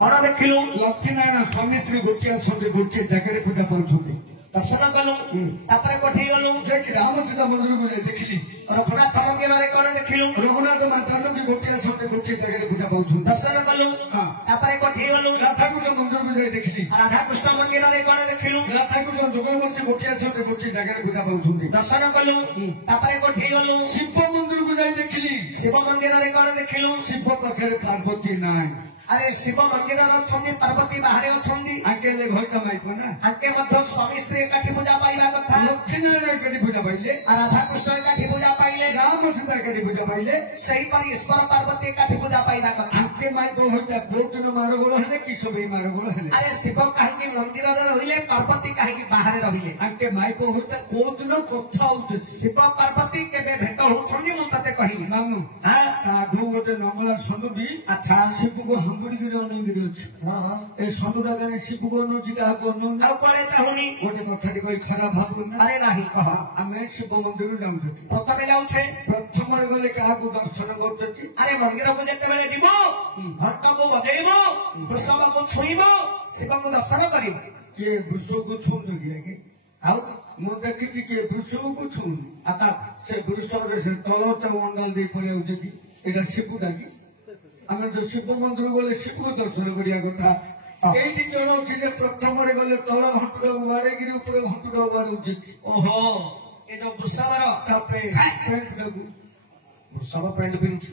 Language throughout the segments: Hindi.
बड़ देखिलु लक्ष्मीनारायण स्वामी गोटे आसते गोटे जगह पूजा पाँच दर्शन कलु कोठी गलु राम सीता मंदिर को जाए देखिली रघुनाथ मंदिर में कौन देखिलु रघुनाथ माता भी गोटे आसते गोटे जगह पूजा पाँच दर्शन कलु कोठी गलु राधाकृष्ण मंदिर को जाए देखिली राधाकृष्ण मंदिर में कौन देखिलु राधाकृष्ण जगन्नाथ गोटे आसते गोटे जगह पूजा पाँच दर्शन कलु कोठी गलु शिव मंदिर को जाए देखिली शिव मंदिर में कौन देखिलु शिव पाखे पार्वती नाय अरे शिव मंदिर पार्वती बाहर आगे घर माइको ना आगे स्वामी स्त्री एकाठी पूजा पाइबा कथा लक्ष्मीनारायण एकाठी पूजा पाइले राधाकृष्ण एकाठी पूजा पाइले राम सीता एकाठी पूजा पाइले सही पर ईश्वर पार्वती एकाठी पूजा पाइबा कथा आगे माइको होता कोर्टन मारगोल हेले कि सबे मारगोल हेले अरे शिव कहीं मंदिर में रहिले पार्वती कहीं बाहर रहिले आगे माइको होता कोर्टन कथा होते शिव पार्वती केबे भेट होछनी मु तते कहिनी मामू हां आगु गोटे नंगला संदु भी अच्छा शिव को हंगुड़ी गिरो नहीं गिरो हां ए संदुटा गाने शिव को नो जिका को नो आ पड़े चाहुनी गोटे कथाटी कोई खराब भाबु ना अरे नाही कह आमे शिव मंदिर जाऊ छथि प्रथमे जाऊ छे प्रथम गले का को दर्शन करछथि अरे मंदिर को जेते बेले जीवो घंटा को बजेइबो वृषभ को छुइबो शिव को दर्शन करिबो के वृषभ को छुन जगिया के आउ मु देखि के वृषभ को छुन आता से वृषभ रे से तलटा मंडल दे पड़े उठि एटा शिव डाकी आमे जो शिव मंदिर गले शिव को दर्शन करिया कथा एठी जण अछि जे प्रथम रे गले तल घंटुडा बाड़े गिरी ऊपर घंटुडा बाड़े उठि ओहो ए जो वृषभर तापे पेंट डाकू वृषभ पेंट पिंच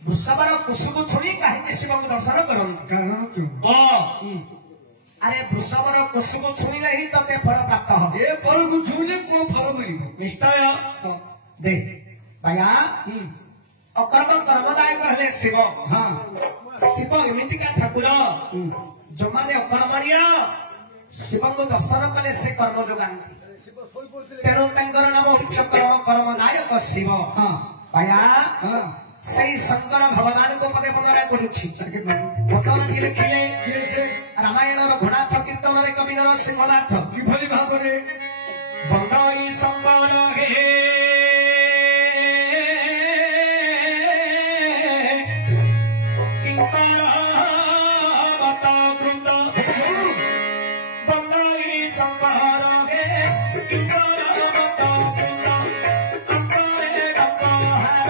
वृषभर कुसुम छुई काहे शिव को दर्शन करन कारण क्यों ओ अरे वृषभर कुसुम छुईले ही तते फल प्राप्त हो ए फल को छुईले को फल मिलिबो निश्चय तो दे भैया अकर्म कर्मदायक हेले शिव हां शिव एमिति का ठाकुर जो माने अकर्मणीय शिव को दर्शन कले से कर्म जोगांती तेणु तांकर नाम उच्च कर्म कर्मदायक शिव हां भैया हां सही शंकर भगवान को पदे पुनरा करुछि भगवान लिखिले कैसे रामायण रघुनाथ कीर्तन रे कवि नरसिंहनाथ कि भली भाबरे बंदई शंकर हे किंकर बता कृत बंदई शंकर हे किंकर बता कृत अंतरे डकहार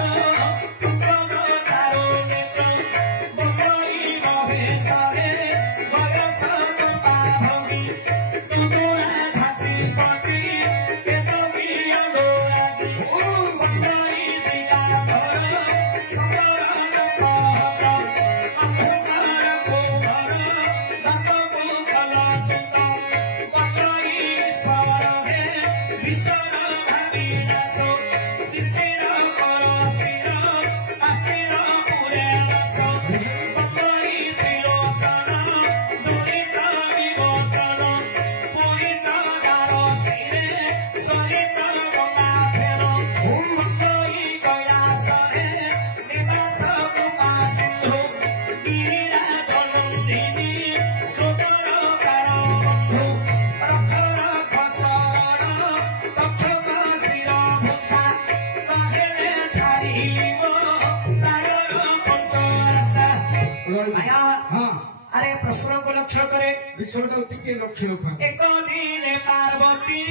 अरे प्रश्न को लक्ष्य करे विश्व टिके लक्ष्य रखा एक दिन पार्वती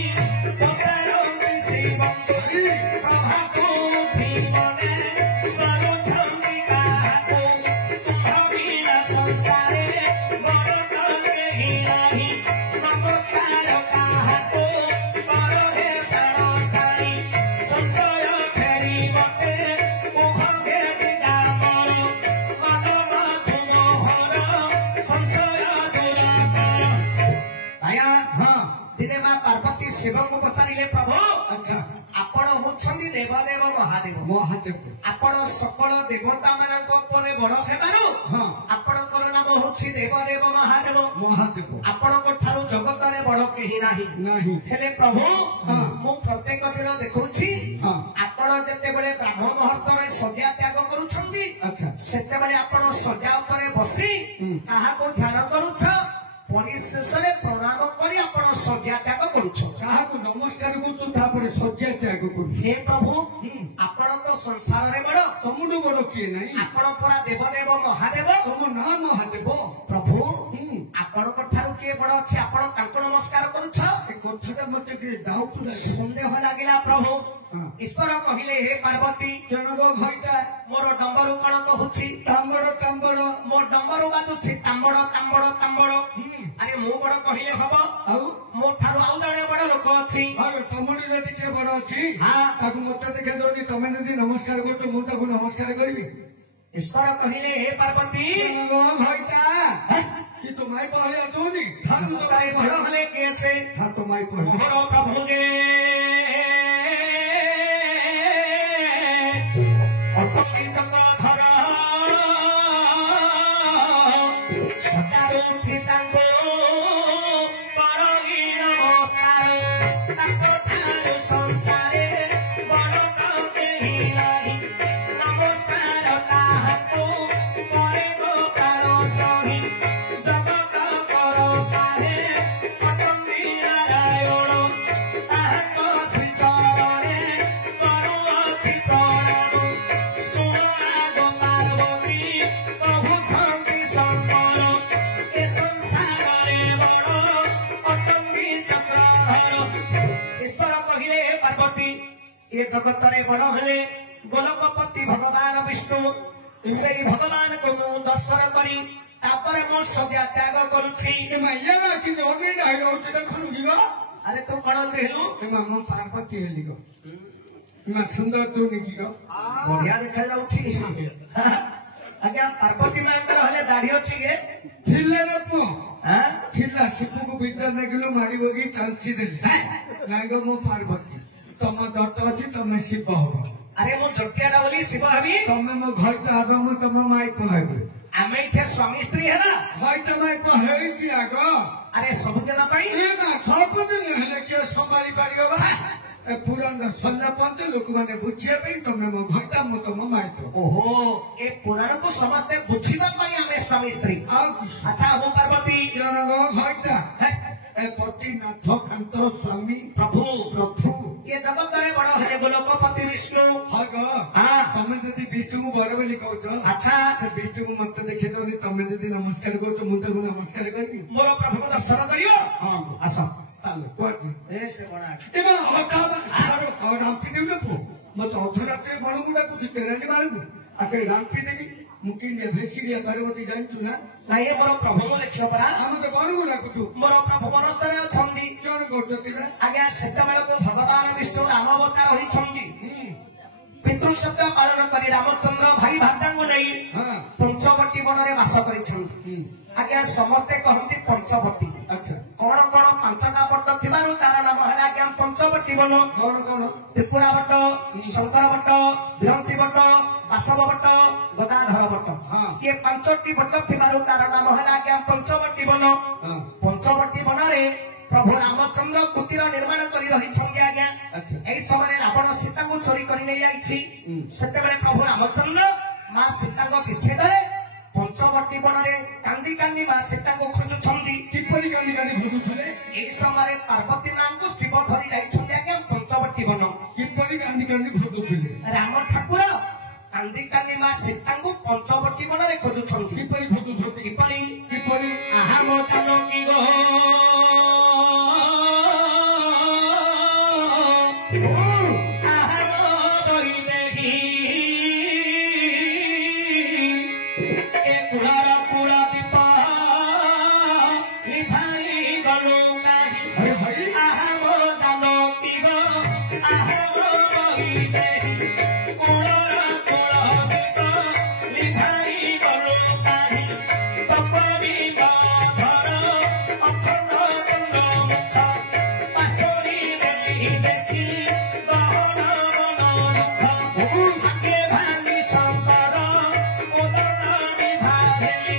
शिव प्रभा को मने स्वरो चंदिका को तुम संसारे बरत ही नहीं नमस्कार कहा को करो हे प्राण सारी संशय फेरी बते मुखे दिगा मरो मानव तुम संशय दूर कर भैया हां दिने मां पार्वती शिव को पचारिले प्रभु अच्छा आपण होछंदी देवदेव महादेव महादेव आपण सकल देवता मानक परे बड़ हेबारो हां आपणकर नाम होछि देवदेव महादेव महादेव आपणक ठारू जगत रे बड़ केही नाही नाही हेले प्रभु हां मु प्रत्येक दिन देखुछि हां आपण जते बेले ब्राह्मण मुहूर्त रे सज्जा त्याग करूछंती अच्छा सेते बेले आपण सज्जा ऊपर बसी काहा को ध्यान करूछ परिशेष रे प्रणाम करी आपण सज्जा त्याग करूछ काहा को नमस्कार को तापर सज्जा त्याग करू हे प्रभु आपण तो संसार रे बड़ तमुडो बड़ किए नहीं आपण परा देवदेव महादेव तुम ना महादेव प्रभु ବଡ ଅଛି ଆପଣ ତାଙ୍କୁ ନମସ୍କାର କରୁଛ ଏ କଥାଟା ମତେ ଟିକେ ଡାଉଟ୍ ଲାଗେ। ସନ୍ଦେହ ଲାଗିଲା ପ୍ରଭୁ ହଁ। ଈଶ୍ୱର କହିଲେ ହେ ପାର୍ବତୀ ଜଣକ ଭାଇଟା ମୋର ଡମ୍ବରୁ କଣ କହୁଛି ତାମ୍ବଡ ତାମ୍ବଡ ମୋ ଡମ୍ବରୁ ବାଜୁଛି ତାମ୍ବଡ ତାମ୍ବଡ ତାମ୍ବଡ ଆରେ ମୁଁ ବଡ କହିଲେ ହବ ଆଉ ମୋ ଠାରୁ ଆଉ ଜଣେ ବଡ ଲୋକ ଅଛି ତମରି ଯଦି କିଏ ବଡ ଅଛି ହଁ। ତାକୁ ମତେ ଦେଖେ ଦଉନି ତମେ ଯଦି ନମସ୍କାର କରୁଛ ମୁଁ ତାକୁ ନମସ୍କାର କରିବି। ଈଶ୍ୱର କହିଲେ ହେ ପାର୍ବତୀ ଭାଇଟା କି তো মাই পড়ে তুমি তাই বড় হলে কেসে তো মাই পড়ে মোহর প্রভুকে অটকি চক্রধর সজারু উঠি তাঙ্কু করই নমস্কার তাঙ্ক ঠারু সংসারে বড় তো কেহি নাহি নমস্কার তাহাকু করে গো কার সহি জগত কর কাহে অটকি নারায়ণ তাহাক শ্রী চরণে করুଅଛି প্রণাম শুণ আগ পার্বতী প্রভু ছন্তি শঙ্কর এ সংসারে বড় অটকি চক্রধর ଈଶ୍ୱର କହିଲେ ପାର୍ବତୀ ଏ ଜଗତରେ ବଡ ହେଲେ ଗୋଲକପତି ଭଗବାନ ବିଷ୍ଣୁ ସେଇ ଭଗବାନଙ୍କୁ ମୁଁ ଦର୍ଶନ କରି ତାପରେ ମୋ ଶଯ୍ୟା ତ୍ୟାଗ କରୁଛି ମାଇୟା କିନ୍ତୁ ଅନ୍ୟ ଡାଇର ହଉଛି ଦେଖୁନୁ ଯିବ ଆରେ ତୁ କଣ କହିଲୁ ଏମା ମୁଁ ପାର୍ବତୀ ହେଲି ଗୋ ଏମା ସୁନ୍ଦର ତୁ ନିକି ଗୋ ବଢିଆ ଦେଖାଯାଉଛି ଆଜ୍ଞା ପାର୍ବତୀ ମାଙ୍କର ହେଲେ ଦାଢି ଅଛି କି ଥିଲେ ରେ ପୁଅ ଆଁ? ଥିଲା ଶିବକୁ ଭିତରେ ଦେଖିଲୁ ମାରି ବଗି ଚାଲିଛି ଦେଲି ନାଇଁ ଗୋ ମୁଁ ପାର୍ବତୀ ତମ ଦତ୍ତ ଅଛି ତମେ ଶିବ ହବ ଆରେ ମୁଁ ଛୋଟିଆଟା ବୋଲି ଶିବ ହେବି ତମେ ମୋ ଘଇତ ହବ ମୁଁ ତମ ମାଇପ ହେବି ଆମେ ଏଠି ସ୍ୱାମୀ ସ୍ତ୍ରୀ ହେଲା ଘଇତ ମାଇପ ହେଇଛି ଆଗ ଆରେ ସବୁଦିନ ପାଇଁ ଏ ନା ସବୁଦିନ ହେଲେ କିଏ ସମ୍ଭାଳି ପାରିବ ବା ଏ ପୁରାଣ ସରିଲା ପର୍ଯ୍ୟନ୍ତ ଲୋକମାନେ ବୁଝିବା ପାଇଁ ତମେ ମୋ ଘଇତା ମୁଁ ତମ ମାଇପ ଓହୋ ଏ ପୁରାଣକୁ ସମସ୍ତେ ବୁଝିବା ପାଇଁ ଆମେ ସ୍ୱାମୀ ସ୍ତ୍ରୀ ଆଉ କିସ ଆଚ୍ଛା ମୁଁ ପାର୍ବତୀ ଜଣକ ଘଇତା ହେ, ଏ ପତିନାଥ କାନ୍ତ ସ୍ୱାମୀ ପ୍ରଭୁ ପ୍ରଭୁ ଏ ଜଗତରେ ବଡ ହେଲେ ଗୋଲକପତି ବିଷ୍ଣୁ ହଗ ହଁ। ତମେ ଯଦି ବିଷ୍ଣୁକୁ ବଡ ବୋଲି କହୁଛ ଆଚ୍ଛା ସେ ବିଷ୍ଣୁକୁ ମତେ ଦେଖେଇ ଦଉନି ତମେ ଯଦି ନମସ୍କାର କରୁଛ ମୁଁ ତାକୁ ନମସ୍କାର କରିବି ମୋର ପ୍ରଭୁଙ୍କୁ ଦର୍ଶନ କରିବ ହଁ ଆସ ଚାଲ କୁଆଡେ ଏ ସେ ବଡ ଏବେ ରାମ୍ପି ଦେବି ନା ପୁଅ ମତେ ଅଧରାତ୍ରି ବଣକୁ ଡାକୁଛି କେରାଣ୍ଡି ବାଳକୁ ଆକେ ରାମ୍ପି ଦେବି ମୁଁ କେମିତି ଭେସିଡ଼ିଆ ପାର୍ବତୀ ଜାଣିଛୁ ନା ନାଇଁ ଏ ମୋର ପ୍ରଭୁଙ୍କୁ ଦେଖିବ ପରା ଆମେ ତ ବଣକୁ ଡାକୁଛୁ ମୋର ପ୍ରଭୁ ମନସ୍ଥରେ ଅଛନ୍ତି ଜଣେ କରୁଛନ୍ତି ନା ଆଜ୍ଞା ସେତେବେଳକୁ ଭଗବାନ ବିଷ୍ଣୁ ରାମ ଅବତାର ହୋଇଛନ୍ତି ପିତୃସତ୍ୟ ପାଳନ କରି ରାମଚନ୍ଦ୍ର ଭାଇ ଭାତାଙ୍କୁ ନେଇ ହଁ ପଞ୍ଚବଟୀ ବନରେ ବାସ କରିଛନ୍ତି ଆଜ୍ଞା ସମସ୍ତେ କହନ୍ତି ପଞ୍ଚବଟୀ ଆଚ୍ଛା କଣ କଣ ପାଞ୍ଚଟା ବଟ ଥିବାରୁ ତାର ନାମ ହେଲା ଆଜ୍ଞା ପଞ୍ଚବଟୀ ବନ କଣ କଣ ତ୍ରିପୁରା ବଟ ଶଙ୍କର ବଟ ବିରଞ୍ଚି ବଟ ବାସବ ବଟ ଗଦାଧର ବଟ ହଁ। ଇଏ ପାଞ୍ଚଟି ବଟ ଥିବାରୁ ତାର ନାମ ହେଲା ଆଜ୍ଞା ପଞ୍ଚବଟୀ ବନ ହଁ ପଞ୍ଚବଟୀ ବନରେ ପ୍ରଭୁ ରାମଚନ୍ଦ୍ର କୁଟୀର ନିର୍ମାଣ କରି ରହିଛନ୍ତି ଆଜ୍ଞା ଆଚ୍ଛା ଏହି ସମୟରେ ରାବଣ ସୀତାଙ୍କୁ ଚୋରି କରି ନେଇ ଯାଇଛି ସେତେବେଳେ ପ୍ରଭୁ ରାମଚନ୍ଦ୍ର ମା ସୀତାଙ୍କ ବିଚ୍ଛେଦରେ ପଞ୍ଚବଟୀ ବନରେ କାନ୍ଦି କାନ୍ଦି ମା ସୀତାଙ୍କୁ ଖୋଜୁଛନ୍ତି କିପରି କାଲି ଗାଡ଼ି ଖୋଜୁଥିଲେ ଏହି ସମୟରେ ପାର୍ବତୀ ମାଙ୍କୁ ଶିବ ଧରି ଯାଇଛନ୍ତି ଆଜ୍ଞା ପଞ୍ଚବଟୀ ବନ କିପରି କାନ୍ଦି କାନ୍ଦି ଖୋଜୁଥିଲେ ରାମ ଠାକୁର କାନ୍ଦି କାନ୍ଦି ମା ସୀତାଙ୍କୁ ପଞ୍ଚବଟୀ ବନରେ ଖୋଜୁଛନ୍ତି କିପରି ଖୋଜୁଛନ୍ତି କିପରି କିପରି ଆହା ମୋ ଜାନକୀ ଗୋ ଆହା ମୋ ବୈଦେହୀ ଏ କୁଳର କୁଳ ଦୀପ ନିଭାଇ ଗଲୁ କାହିଁ ଆରେ ଭାଇ ଆହା ମୋ ଜାନକୀ ଗୋ ଆହା ମୋ ବୈଦେହୀ କୁଳର କୁଳ ଦୀପ ନିଭାଇ ଗଲୁ କାହିଁ ତପରି ଧର ଅଖଣ୍ଡ ଚନ୍ଦ୍ରମୁଖ ପାଶୋରି ଦେଖି ଦେଖି ଗହନ ମନୋମୁଖ ଆଖେ ଭାଙ୍ଗି ଶଙ୍କର ଉଦନ ବିଭାହେଲି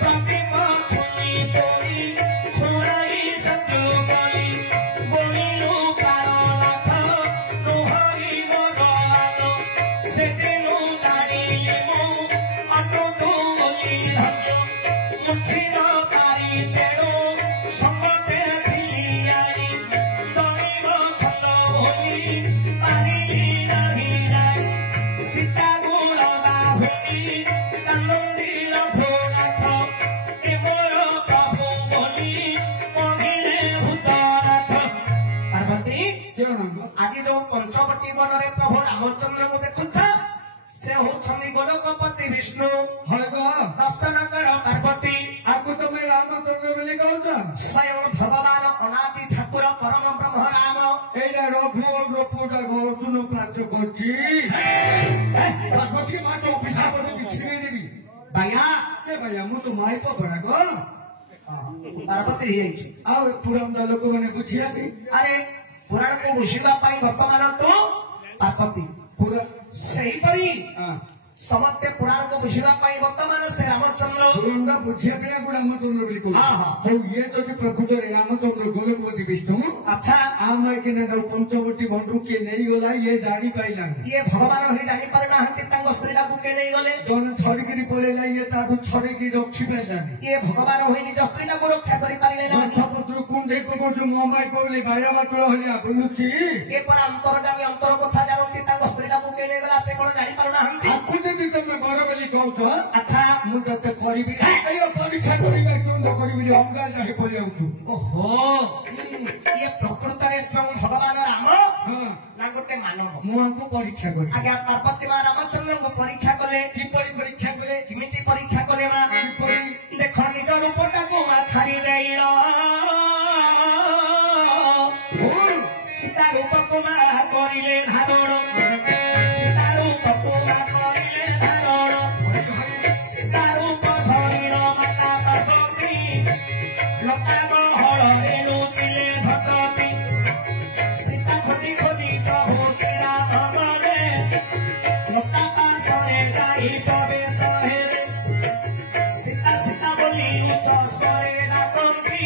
ପ୍ରତିମ ଛୁଇଁ ପୋଡ଼ି ଛୁରାଇ ସତ୍ୟୁ କଲି ବୋଲିଲୁ ପ୍ରାଣନାଥ ଲୁହରି ମୋର ହାତ ସେଦିନୁ ଜାଣିଲି ମୁଁ ଅଟୁଟୁ ବୋଲି ଧନ୍ୟ ମୁଛି ନ ପାରି ତେଣୁ ସମସ୍ତେ ଥିଲି ଆଣି ଦୈବ ଛତ ବୋଲି ପାରିଲି ନାହିଁ ଜାଣି ସୀତା ଗୁଣ ବାହୁନି କାନ୍ଦନ୍ତିର ଭୋନାଥ ଏ ମୋର ପ୍ରଭୁ ବୋଲି ପଞ୍ଚବଟୀ ବନରେ ପ୍ରଭୁ ରାମଚନ୍ଦ୍ରଙ୍କୁ ଦେଖୁଛ ସେ ହଉଛନ୍ତି ଗୋଲକପତି ବିଷ୍ଣୁ ହଳେ କହ ଦର୍ଶନ କର ପାର୍ବତୀ ଆକୁ ତମେ ରାମଚନ୍ଦ୍ର ବୋଲି କହୁଛ ସ୍ୱୟଂ ଭଗବାନ ଅନାଦି ଠାକୁର ପରମ ବ୍ରହ୍ମ ରାମ এইটা রঘুবর পুটা ঘটুন কার্য করছি পার্বতী মা তো অফিসা করে ছিঁড়ে দিবি ବାୟା সে ভাইয়া মু তো মাইপ বড় গো ପାର୍ବତୀ ହେଇଯାଇଛି ଆଉ ପୁରାଣ ଲୋକମାନେ ବୁଝିଆନ୍ତି ଆରେ ପୁରାଣକୁ ବୁଝିବା ପାଇଁ ବର୍ତ୍ତମାନ ତୁ ପାର୍ବତୀ ପୁରା ସେହିପରି ସମସ୍ତେ ପୁରାଣକୁ ବୁଝିବା ପାଇଁ ବର୍ତ୍ତମାନ ସେ ରାମଚନ୍ଦ୍ର ପୁରାଣ ବୁଝିବା ପାଇଁ ଆକୁ ରାମଚନ୍ଦ୍ର ବୋଲି କହୁଛି ହଉ ଇଏ ଯଦି ପ୍ରକୃତରେ ରାମଚନ୍ଦ୍ର ଗୋଲକପତି ବିଷ୍ଣୁ ଆଚ୍ଛା ଆମେ କିନା ପଞ୍ଚବଟୀ ବନ୍ଧୁ କିଏ ନେଇଗଲା ଇଏ ଜାଣିପାରିଲାନି ଇଏ ଭଗବାନ ହିଁ ଜାଣିପାରୁନାହାନ୍ତି ତାଙ୍କ ସ୍ତ୍ରୀଟାକୁ କେ ନେଇଗଲେ ଜଣେ ଛଡିକିରି ପଳେଇଲା ଇଏ ତାଠୁ ଛଡେଇକି ରଖିପାରିଲାନି ଇଏ ଭଗବାନ ହୋଇ ନିଜ ସ୍ତ୍ରୀଟାକୁ ରକ୍ଷା କରିପାରିଲେ ନାହିଁ ପତ୍ର କୁଣ୍ଡେଇ ପକଉଛୁ ମୋ ମାଇ କହିଲେ ବାୟା ବାଟୁଳ ଭଳିଆ ବୁଲୁଛି ଏ ପରା ଅନ୍ତରଗାମୀ ଅନ୍ତର କଥା ଜାଣନ୍ତି ତାଙ୍କ ସ୍ତ୍ରୀଟାକୁ କେ ନେଇଗଲା ସେ କଣ ଜାଣିପାରୁନାହାନ୍ତି ଆକୁ ଯଦି ତମେ ବଡ ବୋଲି କହୁଛ ଆଚ୍ଛା ମୁଁ ତତେ କରିବି ପରୀକ୍ଷା କରିବା କେଉଁ କରିବି ଅଙ୍ଗା ଯାଇ ପଳେଇଆଉଛୁ ଓହୋ ଇଏ ପ୍ରକୃତରେ ସ୍ୱୟଂ ଭଗବାନ ରାମ ନା ଗୋଟେ ମାନବ ମୁଁ ଆଙ୍କୁ ପରୀକ୍ଷା କରି ଆଜ୍ଞା ପାର୍ବତୀ ମା ରାମଚନ୍ଦ୍ରଙ୍କୁ ପରୀକ୍ଷା କଲେ କିପରି ପରୀକ୍ଷା କଲେ କେମିତି ପରୀକ୍ଷା କଲେ ମା କିପରି ଦେଖ ନିଜ ରୂପଟାକୁ ମା ଛାଡି ଦେଇଲ ସୀତା ରୂପକୁ ମା କରିଲେ ଧାରଣ ସୀତା ରୂପକୁ ମା କରିଲେ ଧାରଣ ସୀତା ରୂପ ଧରିଣ ମାତା ପାର୍ବତୀ ଲତା ଗହଳରେ ଲୁଚିଲେ ଝଟତି ସୀତା ଖୋଜି ଖୋଜି ପ୍ରଭୁ ଶ୍ରୀରାମ ଗଲେ ଲତା ପାଶରେ ଗାଈ ପ୍ରବେଶ ହେଲେ ସୀତା ସୀତା ବୋଲି ଉଚ୍ଚ ସ୍ୱରେ ଡାକନ୍ତି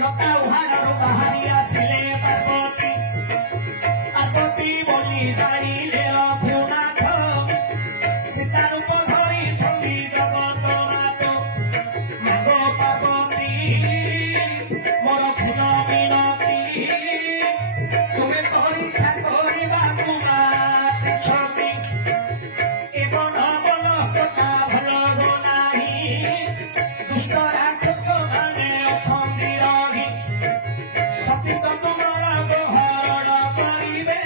ଲତା ଉହାଡ଼ରୁ ବାହାରି ଆସିଲେ ପାର୍ବତୀ ପାର୍ବତୀ ବୋଲି ଜାଣିଲେ ରଘୁନାଥ ସୀତା ରୂପ ଧରିଛନ୍ତି ଜଗନ୍ନାଥ ମାଗ ପାର୍ବତୀ ମୋର ଖୁନ ମିନତି ତୁମେ ପରୀକ୍ଷା କରିବାକୁ ମା ଶିକ୍ଷନ୍ତି ଏ ବନ ବନସ୍ତତା ଭଲ ନାହିଁ ଦୁଷ୍ଟ ରାକ୍ଷସ ମାନେ ଅଛନ୍ତି ରହି ସତୀତ ତୁମର ଗହରଣ କରିବେ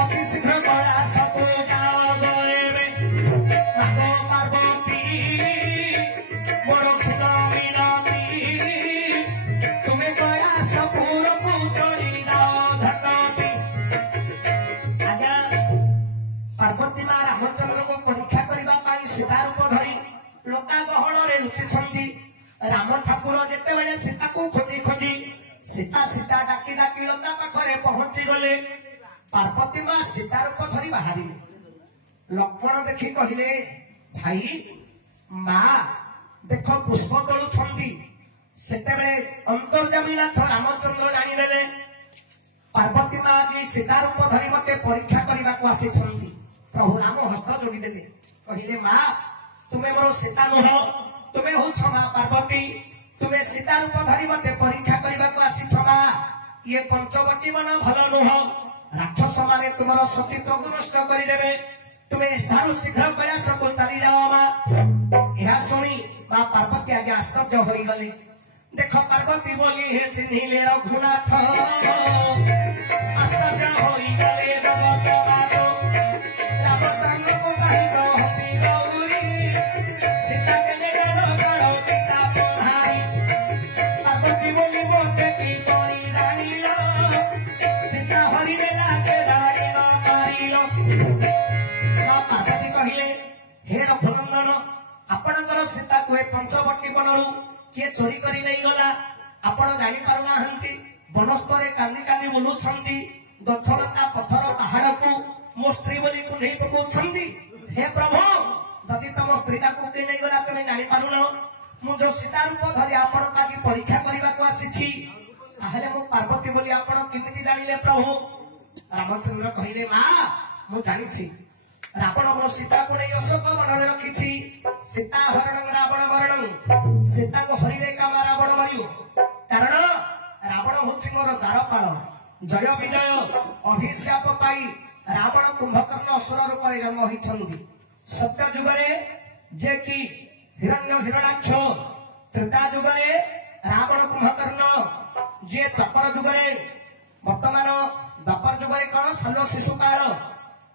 ଅତି ଶୀଘ୍ର କଳା ସବୁ ଗାଁ ଗଏବେ ମାଗ ପାର୍ବତୀ ମୋର ଖୁନ ମିନତି ତୁମେ କଳା ସବୁରକୁ ଚଳି ଯାଅ ଧକତି ଆଜ୍ଞା ପାର୍ବତୀ ମା ରାମଚନ୍ଦ୍ରଙ୍କୁ ପରୀକ୍ଷା କରିବା ପାଇଁ ସୀତା ରୂପ ଧରି ଲୋକା ଗହଳରେ ଲୁଚିଛନ୍ତି ରାମ ଠାକୁର ଯେତେବେଳେ ସୀତାକୁ ଖୋଜି ଖୋଜି ସୀତା ସୀତା ଡାକି ଡାକି ଲତା ପାଖରେ ପହଞ୍ଚି ଗଲେ ପାର୍ବତୀ ମା ସୀତା ରୂପ ଧରି ବାହାରିଲେ ଲକ୍ଷ୍ମଣ ଦେଖି କହିଲେ ଭାଇ ମା ଦେଖ ପୁଷ୍ପ ତୋଳୁଛନ୍ତି ସେତେବେଳେ ଅନ୍ତର୍ଯାମୀନାଥ ରାମଚନ୍ଦ୍ର ଜାଣିନେଲେ ପାର୍ବତୀ ମା ଆଜି ସୀତା ରୂପ ଧରି ମତେ ପରୀକ୍ଷା କରିବାକୁ ଆସିଛନ୍ତି ପ୍ରଭୁ ରାମ ହସ୍ତ ଯୋଡ଼ିଦେଲେ କହିଲେ ମା ତୁମେ ମୋର ସୀତା ନୁହଁ ତୁମେ ହଉଛ ମା ପାର୍ବତୀ ତୁମେ ସୀତା ରୂପ ଧରି ମତେ ପରୀକ୍ଷା କରିବାକୁ ଆସିଛ ମା ଇଏ ପଞ୍ଚବଟୀ ବନ ଭଲ ନୁହଁ ରାକ୍ଷସ ମାନେ ତୁମର ସତୀତ୍ୱକୁ ନଷ୍ଟ କରିଦେବେ ତୁମେ ଏଠାରୁ ଶୀଘ୍ର କୈଳାସକୁ ଚାଲିଯାଅ ମା ଏହା ଶୁଣି ମା ପାର୍ବତୀ ଆଜ୍ଞା ଆଶ୍ଚର୍ଯ୍ୟ ହୋଇଗଲେ ଦେଖ ପାର୍ବତୀ ବୋଲି ହେ ଚିହ୍ନିଲେ ରଘୁନାଥ ଆଶ୍ଚର୍ଯ୍ୟ ହୋଇଗଲେ ଜଗନ୍ନାଥ ରାମଚନ୍ଦ୍ରଙ୍କୁ କାହିଁକ ହସି ଗୌରୀ ସୀତା କେନେ କାଳ ଚିତା ପଢ଼ାଇ ପାର୍ବତୀ ବୋଲି ମୋତେ କି କରି ଜାଣିଲ ସୀତା ହରିଣେଲା କେ ଜାଣିଲ ମାରିଲ ମା ପାର୍ବତୀ କହିଲେ ହେ ରଘୁନନ୍ଦନ ଆପଣଙ୍କର ସୀତାକୁ ଏ ପଞ୍ଚବଟୀ ବନରୁ କିଏ ଚୋରି କରି ନେଇଗଲା ଆପଣ ଜାଣିପାରୁନାହାନ୍ତି ବନସ୍ତରେ କାନ୍ଦି କାନ୍ଦି ବୁଲୁଛନ୍ତି ଗଛଲତା ପଥର ପାହାଡକୁ ମୋ ସ୍ତ୍ରୀ ବୋଲି କୁଣ୍ଢେଇ ପକଉଛନ୍ତି ହେ ପ୍ରଭୁ ଯଦି ତମ ସ୍ତ୍ରୀଟାକୁ କିଏ ନେଇଗଲା ତମେ ଜାଣିପାରୁନ ମୁଁ ଯୋଉ ସୀତା ରୂପ ଧରି ଆପଣଙ୍କ ଆଗି ପରୀକ୍ଷା କରିବାକୁ ଆସିଛି ତାହେଲେ ମୁଁ ପାର୍ବତୀ ବୋଲି ଆପଣ କେମିତି ଜାଣିଲେ ପ୍ରଭୁ ରାମଚନ୍ଦ୍ର କହିଲେ ମା ମୁଁ ଜାଣିଛି ରାବଣ ମୋ ସୀତାକୁ ନେଇ ଅଶୋକ ବନରେ ରଖିଛି ସୀତା ହରଣ ରାବଣ ମରଣ ସୀତାକୁ ହରିଲେ କାମା ରାବଣ ମରିବ କାରଣ ରାବଣ ହଉଛି ମୋର ଦ୍ୱାରପାଳ ଜୟ ବିଜୟ ଅଭିଶାପ ପାଇ ରାବଣ କୁମ୍ଭକର୍ଣ୍ଣ ଅସୁର ରୂପରେ ଜନ୍ମ ହୋଇଛନ୍ତି ସତ୍ୟ ଯୁଗରେ ଯେ କି ହିରଣ୍ୟ ହିରଣାକ୍ଷ ତ୍ରେତା ଯୁଗରେ ରାବଣ କୁମ୍ଭକର୍ଣ୍ଣ ଯିଏ ଦ୍ୱାପର ଯୁଗରେ ବର୍ତ୍ତମାନ द्वापर जुगरे कौन सन शिशु काल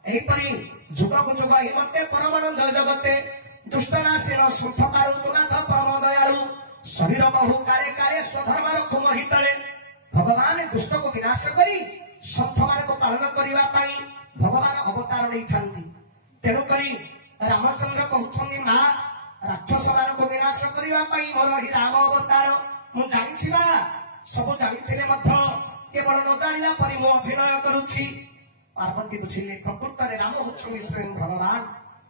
एहीपरि जुगक जुग ही मते परमानंद जगते दुष्टनाशीन सुख पारुतनाथ परम दयालु शरीर बहु काले काले स्वधर्म रखु महितले भगवान दुष्ट को विनाश करी सत्य को पालन करने भगवान अवतार नहीं थांती तेणु करी रामचंद्र कहते माँ राक्षस मान को विनाश करने मोर ही राम अवतार मु जानी सब जानी केवल न जाना पर मु अभिनय करुच्ची पार्वती बुझिले प्रकृत में राम होच्छुनी स्वयं भगवान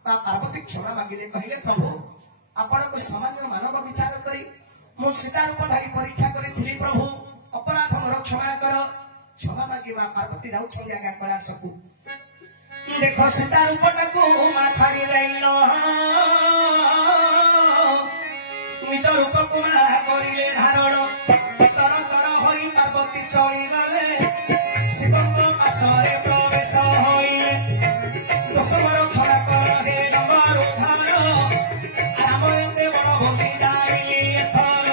पार्वती क्षमा मांगिले कहले प्रभु आपण को सामान्य मानव विचार करी मु सीता रूप धारी परीक्षा करी प्रभु अपराध मोर क्षमा कर क्षमा मांगी मां पार्वती जाऊँ आज्ञा कैलाश को देख सीता रूपटा को मां छाड़ी रहील निज रूप को मां करिले धारण तर तर होई पार्वती चली गले शिवंग पाशरे प्रवेश होइले दशमर क्षमा कर हे नगर उद्धार राम एते बड़ भोगी जाइले एथर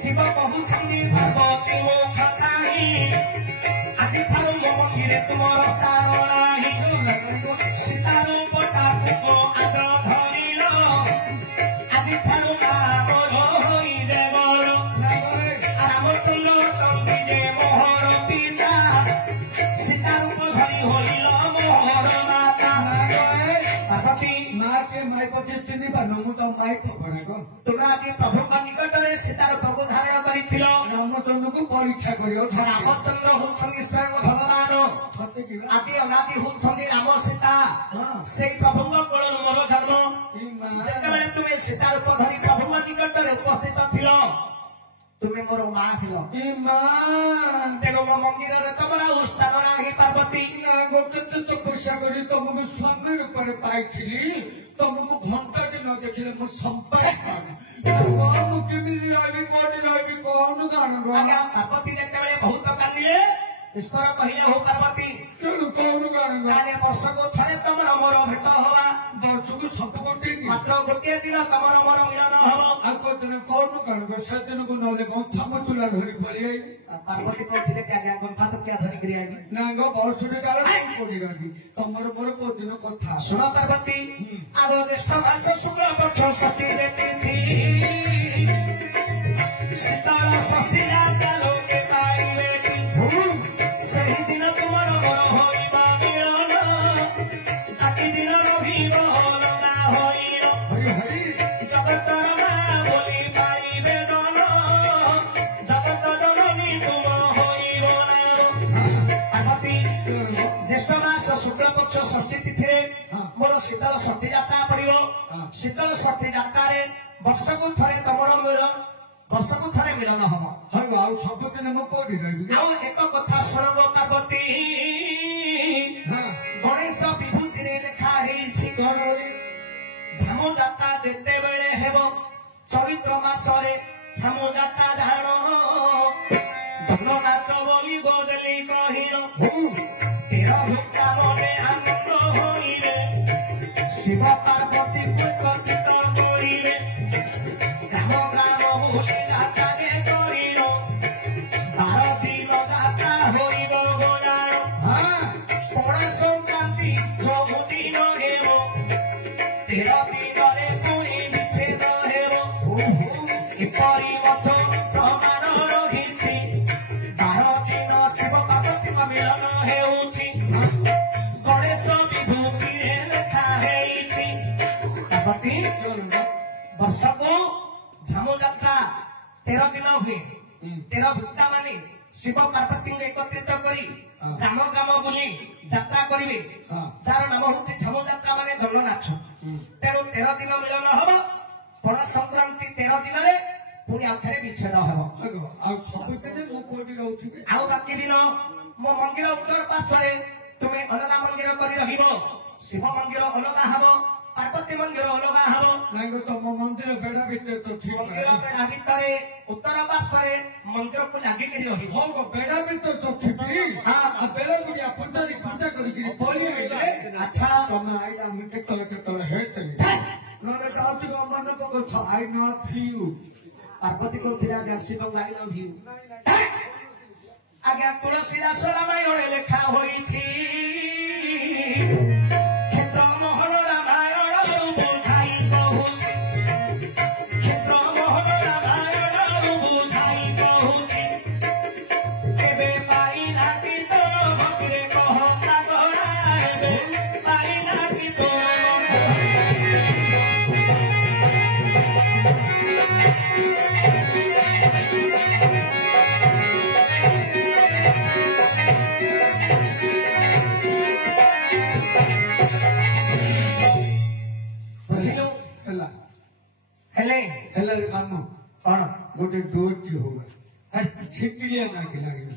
शिव कहउछन्ति पार्वती मुख छाड़ी आदि थारु मो मंदिरे तुमर स्थान नाही सीता रूपटा को आग्रह धरिल आदि थारु नाम होई देवल रामचंद्र चंदी मोहर पिता सीता रूप धरी होइल मोहर माता पार्वती माँ के माई पति चिन्ह पान मु तो माई पकड़ा को तुम आज प्रभु निकट में सीता रूप को धारण कर रामचंद्र को परीक्षा करियो रामचंद्र होउछन्ति स्वयं भगवान आदि अनादि होउछन्ति राम सीता से प्रभु कोल मोर धर्म जेतेबेले तुमे सीता रूप धरी प्रभु निकट में उपस्थित थिल तुमे मोर मां थिल ई मां तेणु मो मंदिर रे तमरा स्थान नाही पार्वती गोकत तो परीक्षा करी तुमको स्वामी रूप में पाइथिली तुमको घंटा के न देखिले मु संपर्क पानी मु केमी रही कौन गान पार्वती जेतेबेले बहुत कांदिले ईश्वर कहले हो पार्वती कौन गान काले वर्ष को थरे तमरा मोर भेट हवा वर्ष को सब गोटे मात्र गोटे दिन तमरा मोर मिलन हबो आ को दिन कौन गान से दिन को नले को थम तुला धरी पड़ी आई पार्वती कहथिले क्या ज्ञान गंथा तो क्या धरी करी आई ना गो वर्ष रे काल कोडी गानी तमर मोर को दिन कथा सुनो पार्वती आगो ज्येष्ठ मास शुक्ल पक्ष षष्ठी तिथि शीतल षष्ठी रात लोके पाइले सही दिन तुमर मोर होइबा मिलन आदि दिन रहिब होलना होइल हरि हरि जगतर मां बोली पाइबे नन जगत जननी तुम होइब पार्वती ज्येष्ठ मास शुक्ल पक्ष षष्ठी तिथि मोर शीतल षष्ठी यात्रा पड़ो शीतल षष्ठी यात्रा वर्ष को थरे तमर मिलन वर्ष को थरे मिलन हम हरि आ सब दिन मु कोडी रही आउ एक कथा सुनब पार्वती हां गणेश विभूति रे लेखा हेछि कौन होई झामु यात्रा जेते बेले हेबो चैत्र मासरे झामु यात्रा धारण धन नाच बोली गोदली कहिरो तेरा भक्ता मने आनंद होइले शिव पार्वती को कथित करिले राम राम बोली यात्रा के करिरो 12 दिन यात्रा होइब गोजारो हां पड़ा संक्रांति 14 दिन हेबो 13 दिन रे पुणी विच्छेद हेबो किपरि मत प्रमाण रहिछि 12 दिन शिव पार्वती मिलन हेउछि गणेश विभूति रे लेखा हेछि पार्वती वर्ष को झामु यात्रा 13 दिन हुए 13 भक्ता माने शिव पार्वती को एकत्रित करी ग्राम ग्राम बुली यात्रा करिवे जार नाम होछि झामु यात्रा माने धन नाच तेणु 13 दिन मिलन हबो पणा संक्रांति 13 दिन रे पुणी आउथरे विच्छेद हबो आ सब दिन मु कोडी रहउछि आउ बाकी दिन मो मंदिर उत्तर पार्श्वरे तुमे अलगा मंदिर करी रहिबो शिव मंदिर अलगा हबो पार्वती मंदिर अलगा हबो नांगो तम मंदिर बेड़ा भीतर तो ठीक मंदिर बेड़ा भितरे उत्तर पार्श्वरे मंदिर को लागी करी रहिबो हो गो बेड़ा भीतर तो ठीक हां आ बेड़ा गुडिया पुंजारी पूजा करी कि बोली रे अच्छा तम आई हम के तले हेते नले दाउती को मन को था आई नॉट यू पार्वती को थिला शिव आई लव यू ଆଜ୍ଞା ତୁଳସୀଦାସ ରାମାୟଣରେ ଲେଖା ହୋଇଛି କ୍ଷେତ୍ର ମୋହନ ରାମାୟଣ ବୁଝାଇ କହୁଛି କ୍ଷେତ୍ର ମୋହନ ରାମାୟଣ ବୁଝାଇ କହୁଛି ଏବେ ପାଇନାତି ତୋ ଭକ୍ତିରେ କହତା ଗଣା ଏବେ ପାଇନାତି ତୋ ବୁଝିଲୁ ହେଲା ହେଲେ ହେଲା ରେ ମାମୁ କଣ ଗୋଟେ ଡୋର ଟି ହୋगा ଶିଖିଲିଆ ନା କି ଲାଗିଲା